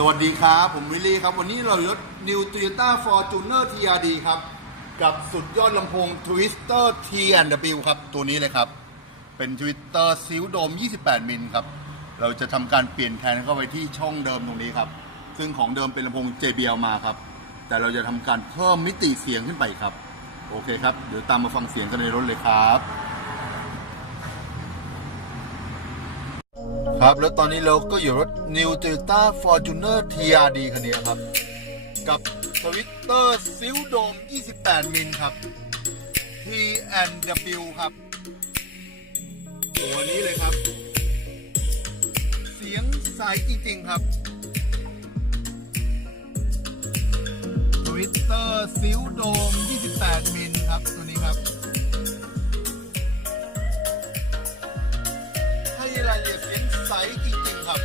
สวัสดีครับผมวิลลี่ครับวันนี้เรายศ New Toyota Fortuner TRD ครับกับสุดยอดลำโพง Twister T&W ครับตัวนี้เลยครับเป็น Twister ซิลโดม28 มิลครับเราจะทำการเปลี่ยนแทนเข้าไปที่ช่องเดิมตรงนี้ครับซึ่งของเดิมเป็นลำโพง JBL มาครับแต่เราจะทำการเพิ่มมิติเสียงขึ้นไปครับโอเคครับเดี๋ยวตามมาฟังเสียงกันในรถเลยครับครับแล้วตอนนี้เราก็อยู่รถ New Toyota Fortuner TRD คันนี้ครับกับ Twister Seal Dome 28 มิลครับ T&W ครับตัวนี้เลยครับเสียงใสจริงๆครับ Twister Seal Dome 28 มิลครับตัวนี้ครับให้รายละเอียดเสียงใสจริงๆครับ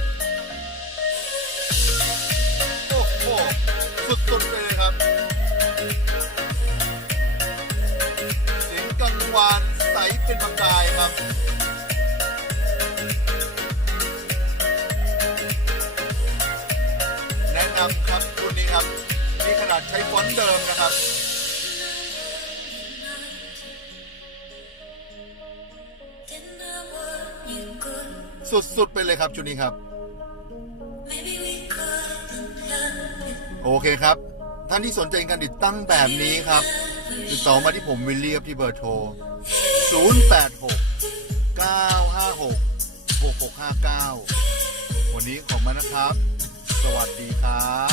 โอ้โหสุดๆเลยครับเสียงกังวานใสเป็นประกายครับแนะนำครับตัวนี้ครับนี่ขนาดใช้ฟอนต์เดิมนะครับสุดๆไปเลยครับชุดนี้ครับโอเคครับท่านที่สนใจการติดตั้งแบบนี้ครับติดต่อมาที่ผมวิลเลียมที่เบอร์โทร086 956 6659วันนี้ขอบคุณนะครับสวัสดีครับ